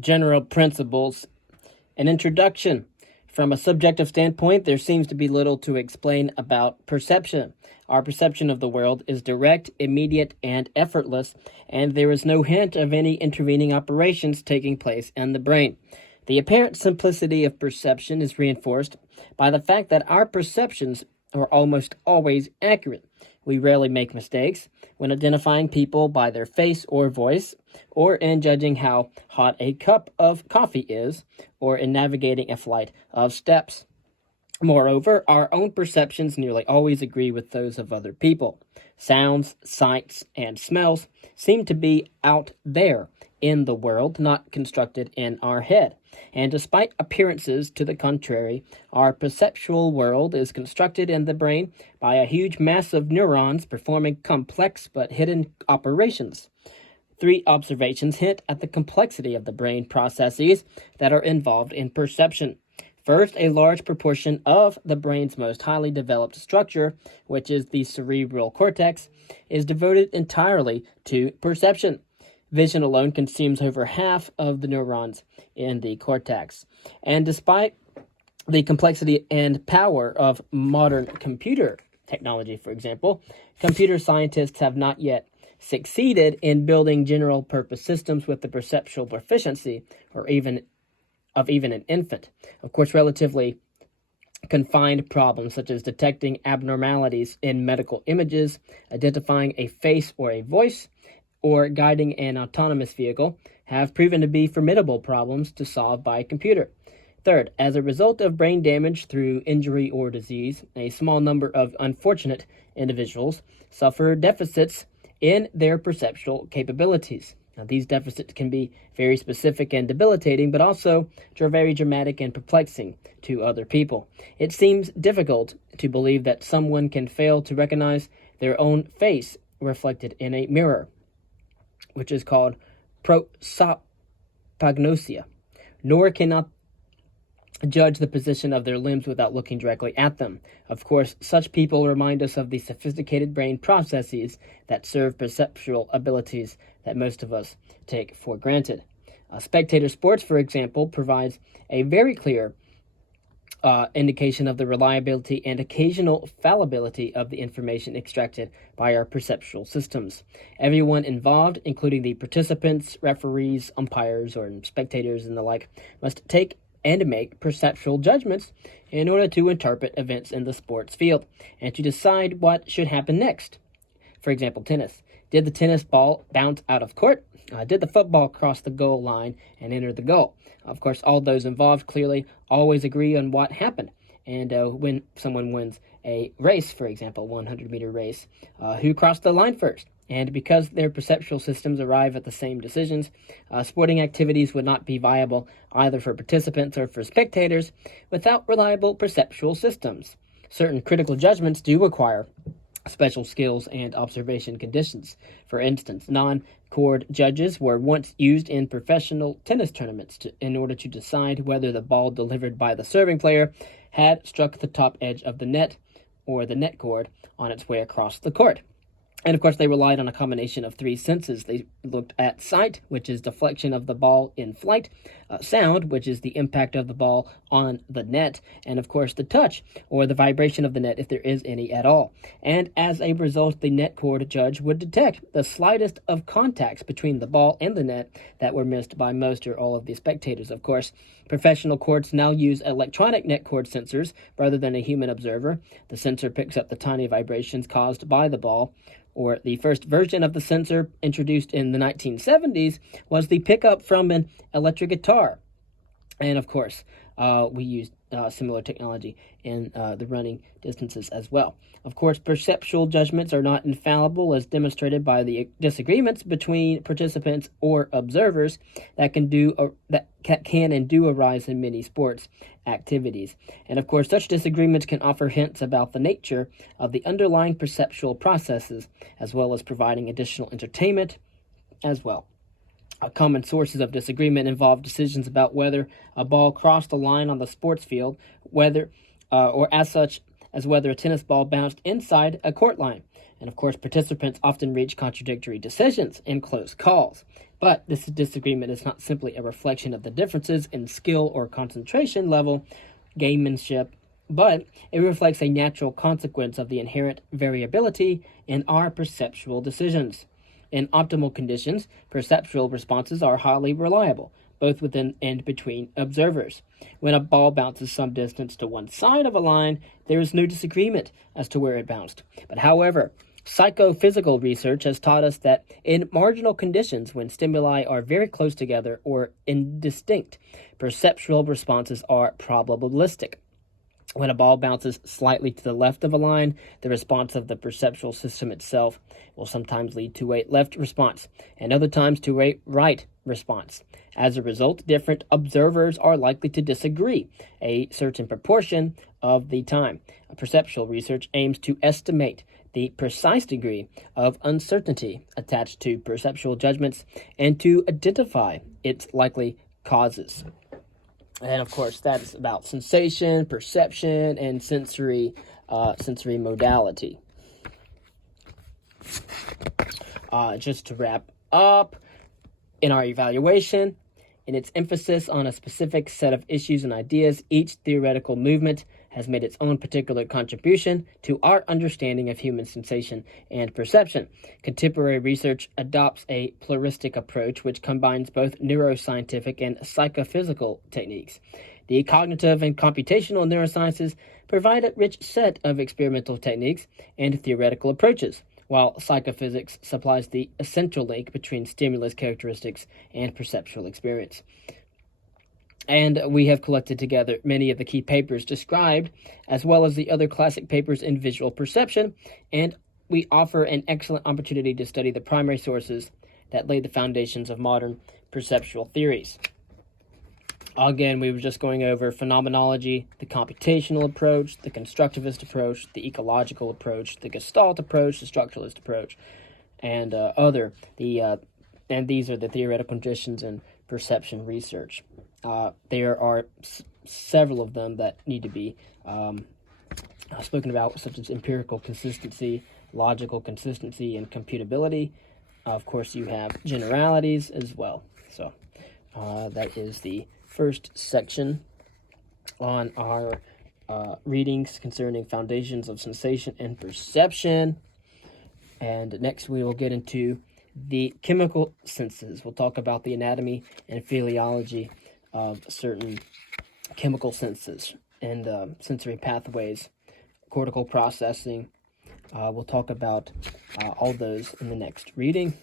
General principles. An introduction. From a subjective standpoint, there seems to be little to explain about perception. Our perception of the world is direct, immediate, and effortless, and there is no hint of any intervening operations taking place in the brain. The apparent simplicity of perception is reinforced by the fact that our perceptions are almost always accurate. We rarely make mistakes when identifying people by their face or voice, or in judging how hot a cup of coffee is, or in navigating a flight of steps. Moreover, our own perceptions nearly always agree with those of other people. Sounds, sights, and smells seem to be out there in the world, not constructed in our head. And despite appearances to the contrary, our perceptual world is constructed in the brain by a huge mass of neurons performing complex but hidden operations. 3 observations hint at the complexity of the brain processes that are involved in perception. First, a large proportion of the brain's most highly developed structure, which is the cerebral cortex, is devoted entirely to perception. Vision alone consumes over half of the neurons in the cortex. And despite the complexity and power of modern computer technology, for example, computer scientists have not yet succeeded in building general-purpose systems with the perceptual proficiency or even an infant. Of course, relatively confined problems such as detecting abnormalities in medical images, identifying a face or a voice, or guiding an autonomous vehicle have proven to be formidable problems to solve by a computer. Third, as a result of brain damage through injury or disease, a small number of unfortunate individuals suffer deficits in their perceptual capabilities. Now, these deficits can be very specific and debilitating, but also very dramatic and perplexing to other people. It seems difficult to believe that someone can fail to recognize their own face reflected in a mirror, which is called prosopagnosia, nor cannot judge the position of their limbs without looking directly at them. Of course, such people remind us of the sophisticated brain processes that serve perceptual abilities that most of us take for granted. Spectator sports, for example, provides a very clear indication of the reliability and occasional fallibility of the information extracted by our perceptual systems. Everyone involved, including the participants, referees, umpires, or spectators and the like, must take and make perceptual judgments in order to interpret events in the sports field and to decide what should happen next. For example, tennis. Did the tennis ball bounce out of court? Did the football cross the goal line and enter the goal? Of course, all those involved clearly always agree on what happened. And when someone wins a race, for example, 100-meter race, who crossed the line first? And because their perceptual systems arrive at the same decisions, sporting activities would not be viable either for participants or for spectators without reliable perceptual systems. Certain critical judgments do require special skills and observation conditions. For instance, non-cord judges were once used in professional tennis tournaments in order to decide whether the ball delivered by the serving player had struck the top edge of the net or the net cord on its way across the court. And of course, they relied on a combination of 3 senses. They looked at sight, which is deflection of the ball in flight, sound, which is the impact of the ball on the net, and of course, the touch, or the vibration of the net, if there is any at all. And as a result, the net cord judge would detect the slightest of contacts between the ball and the net that were missed by most or all of the spectators. Of course, professional courts now use electronic net cord sensors rather than a human observer. The sensor picks up the tiny vibrations caused by the ball, or the first version of the sensor introduced in the 1970s was the pickup from an electric guitar. And of course, we used similar technology in the running distances as well. Of course, perceptual judgments are not infallible, as demonstrated by the disagreements between participants or observers that can and do arise in many sports activities. And of course, such disagreements can offer hints about the nature of the underlying perceptual processes, as well as providing additional entertainment as well. Common sources of disagreement involve decisions about whether a ball crossed the line on the sports field, whether a tennis ball bounced inside a court line. And of course, participants often reach contradictory decisions in close calls. But this disagreement is not simply a reflection of the differences in skill or concentration level, gamemanship, but it reflects a natural consequence of the inherent variability in our perceptual decisions. In optimal conditions, perceptual responses are highly reliable, both within and between observers. When a ball bounces some distance to one side of a line, there is no disagreement as to where it bounced. But however, psychophysical research has taught us that in marginal conditions, when stimuli are very close together or indistinct, perceptual responses are probabilistic. When a ball bounces slightly to the left of a line, the response of the perceptual system itself will sometimes lead to a left response, and other times to a right response. As a result, different observers are likely to disagree a certain proportion of the time. Perceptual research aims to estimate the precise degree of uncertainty attached to perceptual judgments and to identify its likely causes. And of course, that is about sensation, perception, and sensory modality. Just to wrap up, in our evaluation, in its emphasis on a specific set of issues and ideas, each theoretical movement has made its own particular contribution to our understanding of human sensation and perception. Contemporary research adopts a pluralistic approach which combines both neuroscientific and psychophysical techniques. The cognitive and computational neurosciences provide a rich set of experimental techniques and theoretical approaches, while psychophysics supplies the essential link between stimulus characteristics and perceptual experience. And we have collected together many of the key papers described, as well as the other classic papers in visual perception, and we offer an excellent opportunity to study the primary sources that lay the foundations of modern perceptual theories. Again, we were just going over phenomenology, the computational approach, the constructivist approach, the ecological approach, the Gestalt approach, the structuralist approach, and and these are the theoretical conditions in perception research. There are several of them that need to be spoken about, such as empirical consistency, logical consistency, and computability. Of course, you have generalities as well. So that is the first section on our readings concerning foundations of sensation and perception. And next we will get into the chemical senses. We'll talk about the anatomy and physiology of certain chemical senses and sensory pathways, cortical processing. We'll talk about all those in the next reading.